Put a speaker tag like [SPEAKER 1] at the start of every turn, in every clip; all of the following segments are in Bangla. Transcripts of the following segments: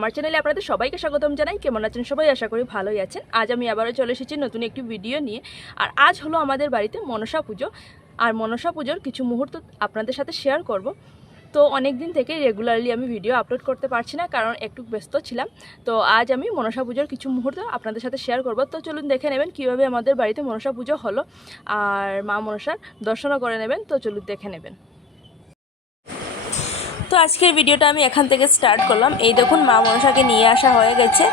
[SPEAKER 1] আমার চ্যানেলে আপনাদের সবাইকে স্বাগতম জানাই। কেমন আছেন সবাই? আশা করি ভালোই আছেন। আজ আমি আবারও চলে এসেছি নতুন একটি ভিডিও নিয়ে। আর আজ হলো আমাদের বাড়িতে মনসা পুজো। আর মনসা পুজোর কিছু মুহূর্ত আপনাদের সাথে শেয়ার করব। তো অনেক দিন থেকে রেগুলারলি আমি ভিডিও আপলোড করতে পারছি না, কারণ একটু ব্যস্ত ছিলাম। তো আজ আমি মনসা পুজোর কিছু মুহূর্ত আপনাদের সাথে শেয়ার করব। তো চলুন দেখে নেবেন কীভাবে আমাদের বাড়িতে মনসা পুজো হলো। আর মা মনসার দর্শনও করে নেবেন। তো চলুন দেখে নেবেন। তো আজকের ভিডিওটা আমি এখান থেকে স্টার্ট করলাম। এই দেখুন, মা মনসাকে নিয়ে আসা হয়ে গেছে।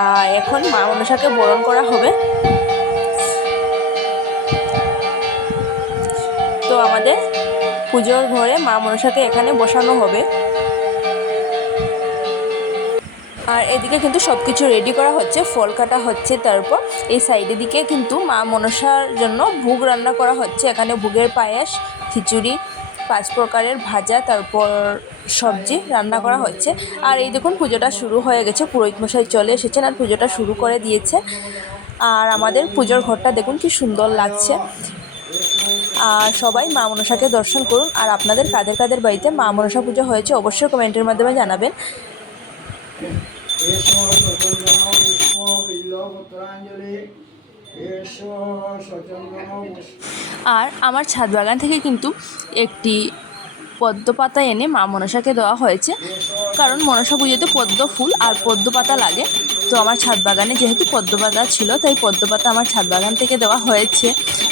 [SPEAKER 1] আর এখন মা মনসাকে বরণ করা হবে। তো আমাদের পুজোর ঘরে মা মনসাকে এখানে বসানো হবে। আর এদিকে কিন্তু সব কিছু রেডি করা হচ্ছে, ফল কাটা হচ্ছে তারপর এই সাইডের দিকে কিন্তু মা মনসার জন্য ভোগ রান্না করা হচ্ছে। এখানে ভোগের পায়েস, খিচুড়ি, পাঁচ প্রকারের ভাজা, তারপর সবজি রান্না করা হচ্ছে আর এই দেখুন পুজোটা শুরু হয়ে গেছে। পুরোহিত মশাই চলে এসেছেন আর পুজোটা শুরু করে দিয়েছে। আর আমাদের পুজোর ঘরটা দেখুন কি সুন্দর লাগছে। আর সবাই মা মনসাকে দর্শন করুন। আর আপনাদের কাদের কাদের বাড়িতে মা মনসা পুজো হয়েছে অবশ্যই কমেন্টের মাধ্যমে জানাবেন। আর আমার ছাদ বাগান থেকে কিন্তু একটি পদ্ম পাতা এনে মা মনসাকে দেওয়া হয়েছে কারণ মনসা পুজোতে পদ্ম ফুল আর পদ্ম পাতা লাগে তো আমার ছাদ বাগানে যেহেতু পদ্ম পাতা ছিল তাই পদ্ম পাতা আমার ছাদ বাগান থেকে দেওয়া হয়েছে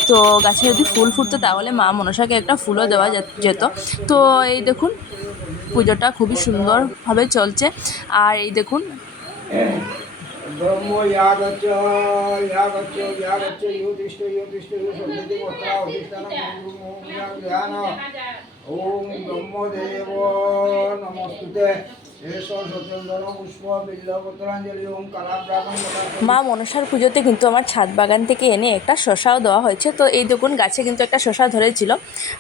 [SPEAKER 1] তো গাছে যদি ফুল ফুটতো তাহলে মা মনসাকে একটা ফুলও দেওয়া যেত তো এই দেখুন পুজোটা খুবই সুন্দরভাবে চলছে আর এই দেখুন
[SPEAKER 2] ওম কালাব্রাহ্মণ
[SPEAKER 1] মা মনসার পুজোতে কিন্তু আমার ছাদ বাগান থেকে এনে একটা শশাও দেওয়া হয়েছে। তো এই দেখুন, গাছে কিন্তু একটা শশা ধরেছিল।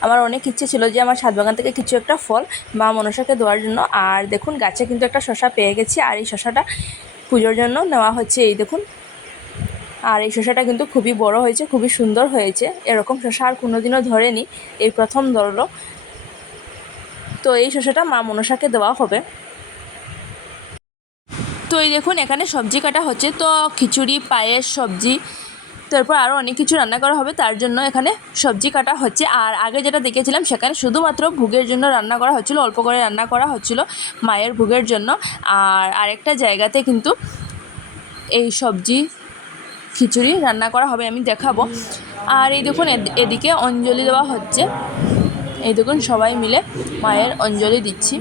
[SPEAKER 1] আমার অনেক ইচ্ছে ছিল যে আমার ছাদ বাগান থেকে কিছু একটা ফল মা মনসাকে দেওয়ার জন্য। আর দেখুন, গাছে কিন্তু একটা শশা পেয়ে গেছি। আর এই শশাটা পুজোর জন্য নেওয়া হচ্ছে, এই দেখুন। আর এই শশাটা কিন্তু খুবই বড় হয়েছে, খুবই সুন্দর হয়েছে। এরকম শশা আর কোনোদিনও ধরেনি। এই প্রথম ধরলো। তো এই শশাটা মা মনসাকে দেওয়া হবে। তো এই দেখুন, এখানে সবজি কাটা হচ্ছে। তো খিচুড়ি, পায়েস, সবজি, তারপর আরও অনেক কিছু রান্না করা হবে। তার জন্য এখানে সবজি কাটা হচ্ছে। আর আগে যেটা দেখেছিলাম, সেখানে শুধুমাত্র ভোগের জন্য রান্না করা হচ্ছিল, অল্প করে রান্না করা হচ্ছিল মায়ের ভোগের জন্য। আর আরেকটা জায়গাতে কিন্তু এই সবজি, খিচুড়ি রান্না করা হবে, আমি দেখাবো। আর এই দেখুন এদ- এদিকে অঞ্জলি দেওয়া হচ্ছে। এই দেখুন সবাই মিলে মায়ের অঞ্জলি দিচ্ছি।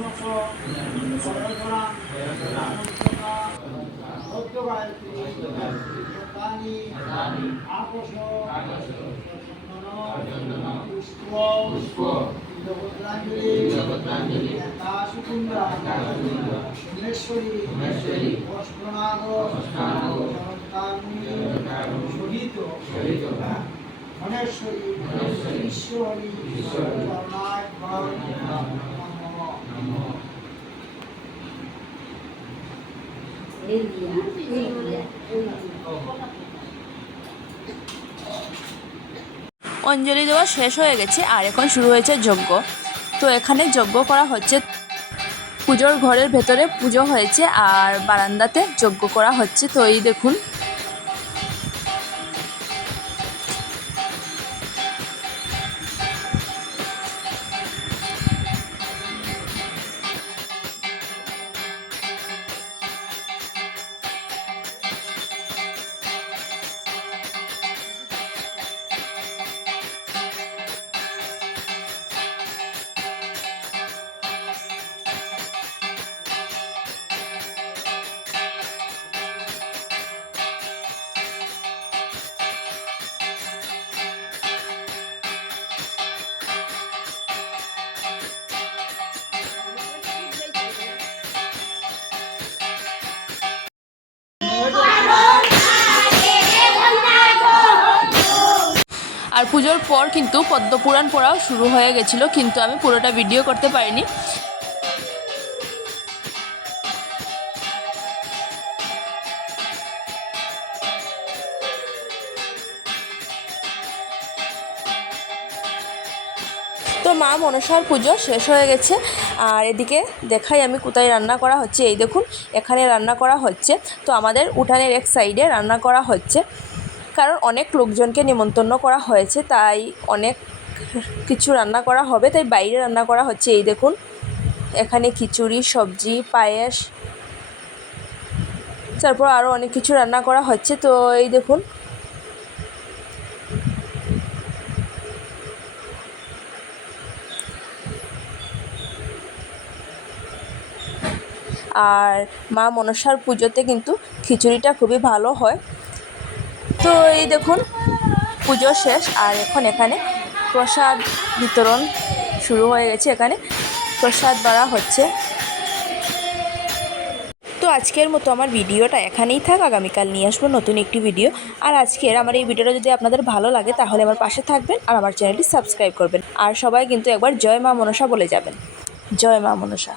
[SPEAKER 1] অঞ্জলি দেওয়া শেষ হয়ে গেছে আর এখন শুরু হয়েছে যজ্ঞ। তো এখানে যজ্ঞ করা হচ্ছে। পুজোর ঘরের ভেতরে পুজো হয়েছে আর বারান্দাতে যজ্ঞ করা হচ্ছে। তো এই দেখুন আর পুজোর পর কিন্তু পদ্মপুরাণ পড়াও শুরু হয়ে গেছিল, কিন্তু আমি পুরোটা ভিডিও করতে পারিনি। তো মা মনসার পুজো শেষ হয়ে গেছে, আর এদিকে দেখাই আমি কোথায় রান্না করা হচ্ছে। এই দেখুন, এখানে রান্না করা হচ্ছে। তো আমাদের উঠানের এক সাইডে রান্না করা হচ্ছে। কারণ অনেক লোকজনকে নিমন্ত্রণ করা হয়েছে, তাই অনেক কিছু রান্না করা হবে, তাই বাইরে রান্না করা হচ্ছে। এই দেখুন, এখানে খিচুড়ি, সবজি, পায়েস, তারপর আরও অনেক কিছু রান্না করা হচ্ছে। তো এই দেখুন, আর মা মনসার পুজোতে কিন্তু খিচুড়িটা খুবই ভালো হয়। তো এই দেখুন, পুজো শেষ, আর এখন এখানে প্রসাদ বিতরণ শুরু হয়ে গেছে। এখানে প্রসাদ বাড়া হচ্ছে। তো আজকের মতো আমার ভিডিওটা এখানেই থাক। আগামীকাল নিয়ে আসব নতুন একটি ভিডিও। আর আজকের আমার এই ভিডিওটা যদি আপনাদের ভালো লাগে, তাহলে আমার পাশে থাকবেন আর আমার চ্যানেলটি সাবস্ক্রাইব করবেন। আর সবাই কিন্তু একবার জয় মা মনসা বলে যাবেন। জয় মা মনসা।